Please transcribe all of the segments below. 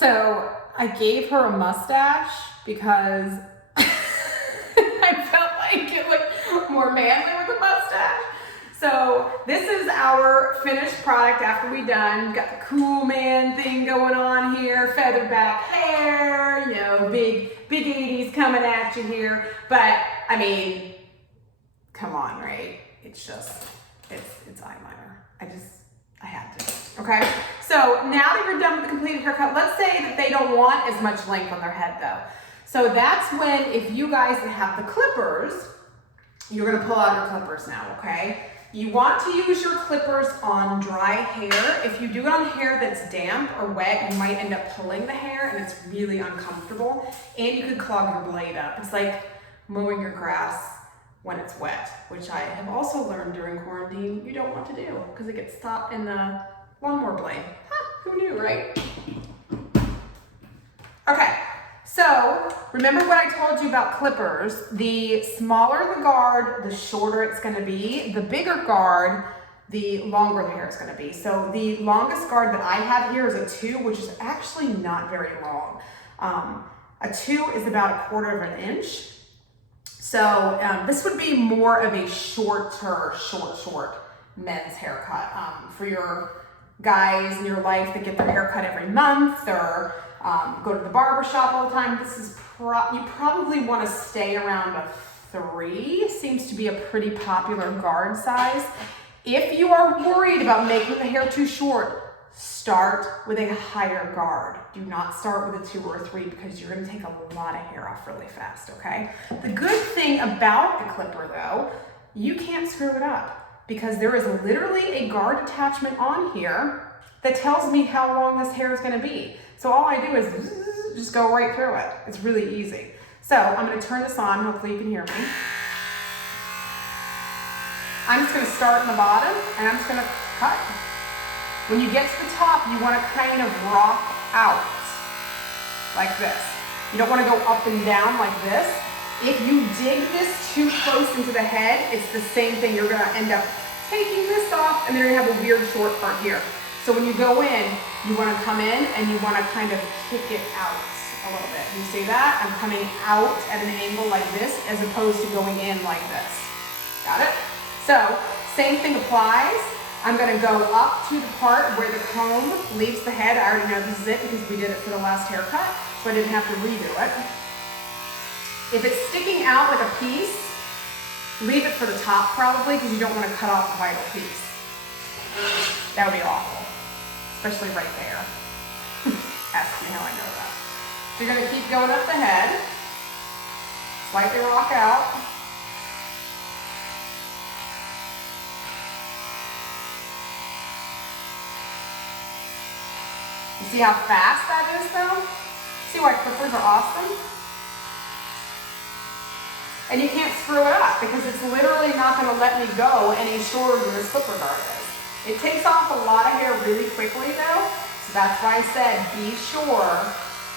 So I gave her a mustache because I felt like it looked more manly with a mustache. So this is our finished product after we done. Got the cool man thing going on here, feather back hair, you know, big 80s coming at you here. But I mean, come on, right? It's just, it's eyeliner. I had to, okay? So now that you're done with the completed haircut, let's say that they don't want as much length on their head though. So that's when, if you guys have the clippers, you're gonna pull out your clippers now, okay? You want to use your clippers on dry hair. If you do it on hair that's damp or wet, you might end up pulling the hair and it's really uncomfortable. And you could clog your blade up. It's like mowing your grass when it's wet, which I have also learned during quarantine you don't want to do because it gets caught in the lawnmower blade. Huh, who knew, right? Okay, so remember what I told you about clippers. The smaller the guard, the shorter it's gonna be. The bigger guard, the longer the hair is gonna be. So the longest guard that I have here is a 2, which is actually not very long. A 2 is about 1/4 of an inch. So this would be more of a short men's haircut for your guys in your life that get their haircut every month or go to the barber shop all the time. This is you probably want to stay around a 3. Seems to be a pretty popular guard size. If you are worried about making the hair too short, start with a higher guard. Do not start with a 2 or a 3 because you're going to take a lot of hair off really fast, okay? The good thing about the clipper though, you can't screw it up because there is literally a guard attachment on here that tells me how long this hair is going to be. So all I do is just go right through it. It's really easy. So I'm going to turn this on. Hopefully you can hear me. I'm just going to start in the bottom and I'm just going to cut. When you get to the top, you want to kind of rock out like this. You don't want to go up and down like this. If you dig this too close into the head, it's the same thing. You're going to end up taking this off and then you're going to have a weird short part here. So when you go in, you want to come in and you want to kind of kick it out a little bit. You see that? I'm coming out at an angle like this as opposed to going in like this. Got it? So same thing applies. I'm going to go up to the part where the comb leaves the head. I already know this is it because we did it for the last haircut, so I didn't have to redo it. If it's sticking out like a piece, leave it for the top probably because you don't want to cut off a vital piece. That would be awful, especially right there. Ask me how I know that. So you're going to keep going up the head, slightly rock out. You see how fast that is though? See why clippers are awesome? And you can't screw it up because it's literally not going to let me go any shorter than this clipper guard is. It takes off a lot of hair really quickly though, so that's why I said be sure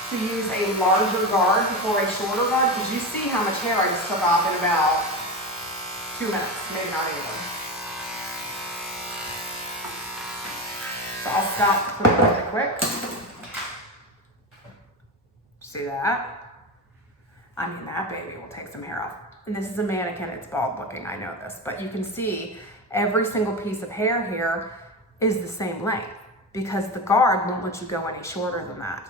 to use a larger guard before a shorter guard because you see how much hair I just took off in about 2 minutes, maybe not even. So I'll stop the clipper really quick. See that? I mean, that baby will take some hair off. And this is a mannequin, it's bald looking, I know this, but you can see every single piece of hair here is the same length because the guard won't let you go any shorter than that.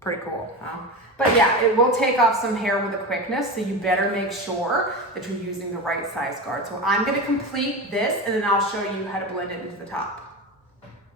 Pretty cool, huh? But yeah, it will take off some hair with a quickness, so you better make sure that you're using the right size guard. So I'm gonna complete this and then I'll show you how to blend it into the top.